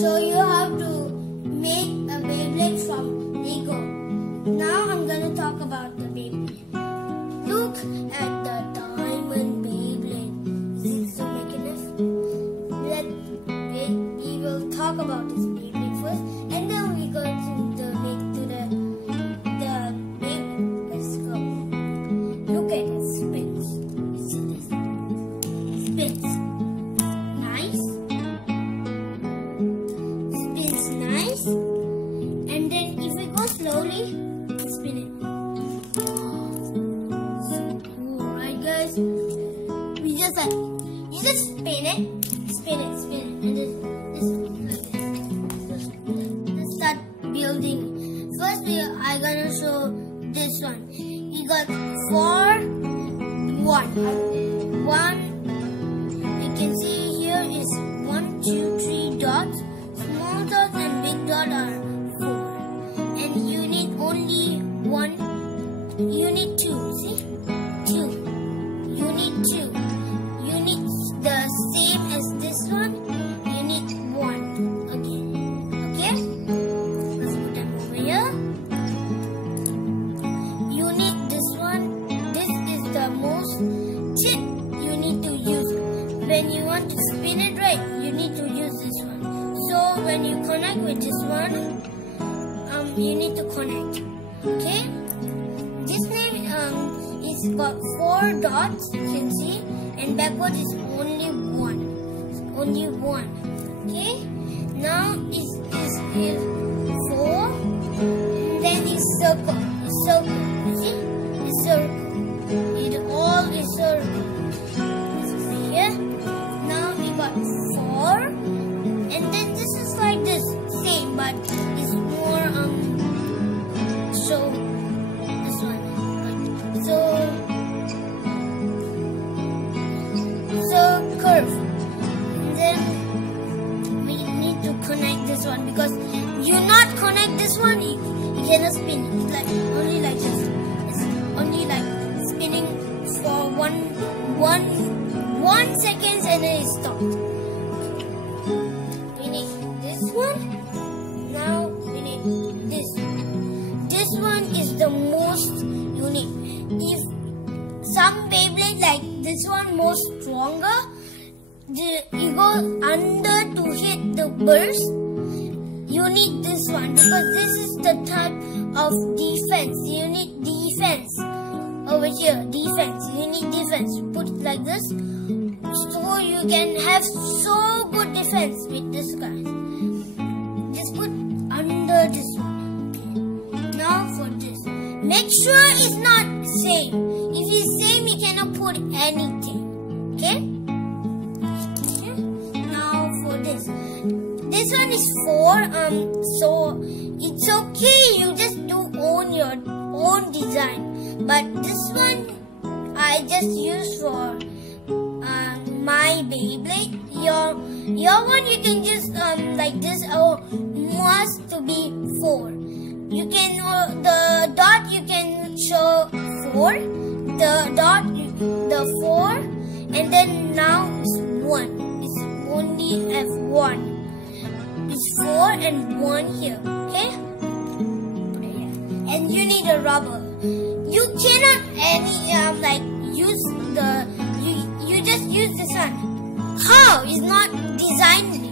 show you how to make a Beyblade from Lego. Now I'm gonna talk about the Beyblade. Look at the diamond Beyblade. Is it so big enough? We will talk about this Beyblade first, and then we go to the Beyblade. Let's go. Look at it spins. See this? Spins. Nice. Spins nice. And then if we go slowly, spin it. So cool, right guys? We just you just spin it, and then let's start building. First, I'm gonna show this one. We got 4, 1. You can see here is 1, 2, 3 dots. Small dots and big dot are 4. And you need only 1. You need 2. See? 2. You need 2. You need the same as this one. You need 1 again. Okay? Let's put them over here. You need this one. This is the most tip you need to use. When you want to spin it right, you need to use this one. So when you connect with this one, you need to connect. Okay? This name is got 4 dots, you can see, and backward is only 1. Only 1. Okay? Now is 4. Then is circle. It's circle. You see? It's circle. It all is circle. Here. Now we got 4. And then this is like this. Same, but it's more so this one. So curve. And then we need to connect this one, because you not connect this one, you cannot spin. It's like only like this. It's only like spinning for one second and then it stops. We need this one. Now we need this. This one is the most unique. If some Beyblade like this one more stronger, you go under to hit the burst. You need this one, because this is the type of defense. You need defense over here. Defense. You need defense. Put it like this, so you can have so good defense with this guy. Just put under this one. Now for this, make sure it's not same. If it's same, you cannot put anything. Okay? Now for this one is 4. So it's okay. You just do your own design. But this one I just use for my Beyblade. Your one you can just like this, or must to be 4. You can the dot you can show 4, the dot the 4, and then now it's 1. It's only F1. It's 4 and 1 here. Okay? And you need a rubber. You cannot like use you just use this one. How? It's not designed,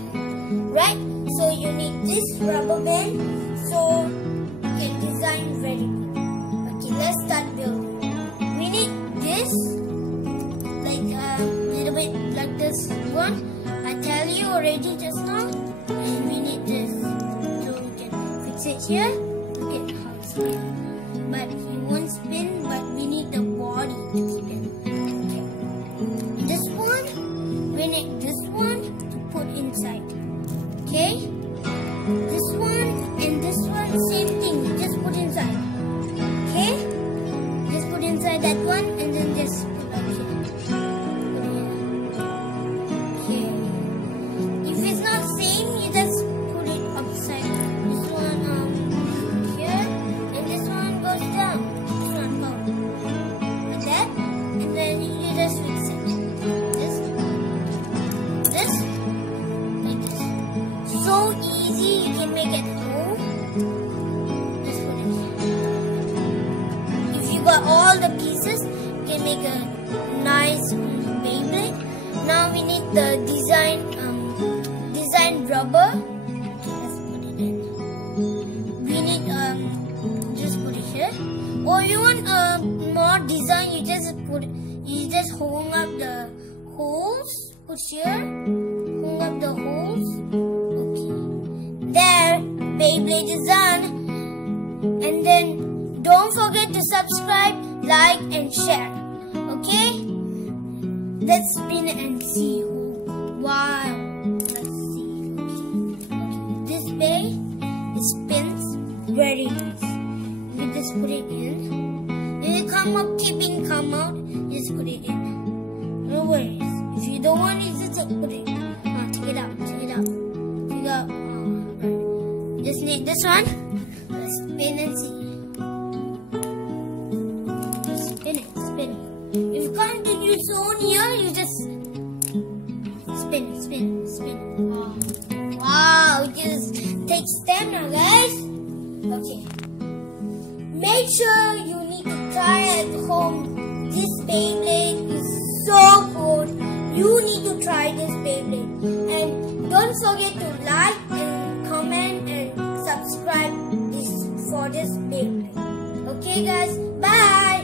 right? So you need this rubber band, so you can design very good. Okay, let's start building. We need this, like little bit like this one. I tell you already just now. And we need this, so we can fix it here. Look at how it's spin. But it won't spin, but we need the body to spin. Okay. This one, we need this one to put inside. Okay? This one and this one, same thing, just put inside. Okay? Just put inside that one and then just put up here. Okay. If it's not same, you just put it upside. This one here, and this one make at home. Just put it here. If you got all the pieces, you can make a nice Beyblade. Now we need the design rubber. Okay, let's put it in. We need just put it here. Or you want more design, you just hold up the holes. Put here. Hold up the holes. Okay. There, Beyblade is done. And then don't forget to subscribe, like, and share. Okay? Let's spin it and see. Wow. Let's see. Okay. This way, it spins very nice. You just put it in. If it come out, come out, just put it in. No worries. If you don't want it, just put it in. Take it out. Take it out. Right. Just need this one. Let's spin and see. Spin it. If you can't use on here, you just spin. Wow, it just takes stamina, guys. Okay. Make sure you need to try at home. This Beyblade is so cool. You need to try this Beyblade. And don't forget to like and comment and subscribe for this Beyblade. Okay, guys. Bye.